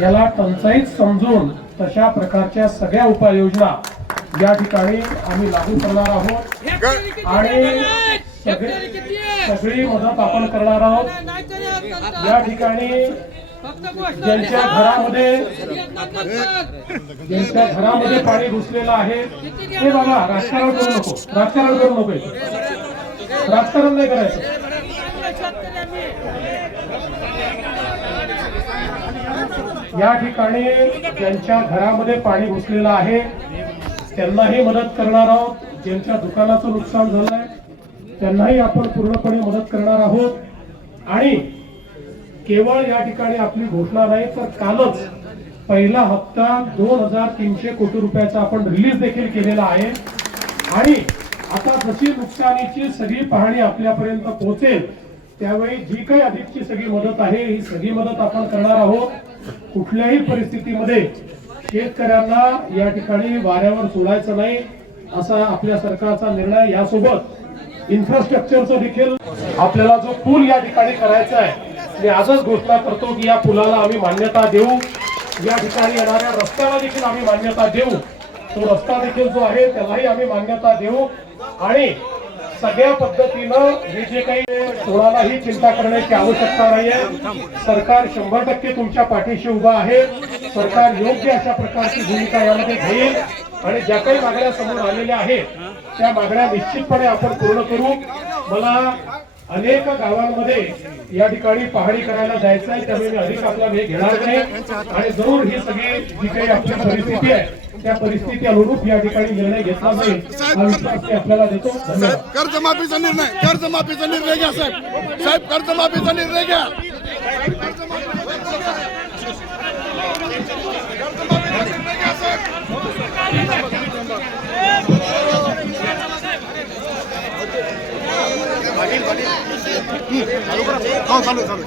याला टंचाईत समजून तशा प्रकारच्या सगळ्या उपाययोजना या ठिकाणी आम्ही लागू करणार आहोत. आणि सगळी मदत आपण करणार आहोत. या ठिकाणी ज्यांच्या घरामध्ये ज्यांच्या घरामध्ये पाणी घुसलेलं आहे ते बाबा राजकारण करू नको. राजकारण करू नको. राजकारण नाही करायचं. या ठिकाणी ज्यांच्या घरामध्ये पाणी घुसलेलं आहे त्यांनाही मदत करणार आहोत. ज्यांच्या दुकानाचं नुकसान झालंय त्यांनाही आपण पूर्णपणे मदत करणार आहोत. आणि केवळ या ठिकाणी आपली घोषणा नाही तर कालच पहिला हप्ता दोन हजार तीनशे कोटी रुपयाचा आपण रिलीज देखील केलेला आहे. आणि आता जशी नुकसानीची सगळी पाहणी आपल्यापर्यंत पोहोचेल त्यावेळी जी काही अधिकची सगळी मदत आहे ही सगळी मदत आपण करणार आहोत. कुठल्याही परिस्थितीमध्ये शेतकऱ्यांना या ठिकाणी वाऱ्यावर सोडायचं नाही असा आपल्या सरकारचा निर्णय यासोबत इन्फ्रास्ट्रक्चरचा देखील आपल्याला जो पूल या ठिकाणी करायचा आहे मी आजच घोषणा करतो की या पुलाला आम्ही मान्यता देऊ. या ठिकाणी येणाऱ्या रस्त्याला देखील आम्ही मान्यता देऊ. तो रस्ता देखील जो आहे त्यालाही आम्ही मान्यता देऊ. आणि सगळ्या पद्धतीनं हे जे काही कोणालाही चिंता करण्याची आवश्यकता नाही आहे सरकार शंभर टक्के तुमच्या पाठीशी उभा आहे. सरकार योग्य अशा प्रकारची भूमिका यामध्ये घेईल. आणि ज्या काही मागण्या समोर आलेल्या आहेत त्या मागण्या निश्चितपणे आपण पूर्ण करू. मला अनेक गावांमध्ये या ठिकाणी पाहणी करायला जायचं आहे त्यामुळे मी अधिक आपला वेळ घेणार नाही. आणि जरूर ही सगळी जी काही आपली परिस्थिती आहे त्या परिस्थिती अनुरूप या ठिकाणी निर्णय घेतला जाईल. हा विश्वास आपल्याला देतो. धन्यवाद कर्जमाफीचा निर्णय कर्जमाफीचा निर्णय घ्या साहेब. साहेब कर्जमाफीचा निर्णय घ्या. हो चालू चालू.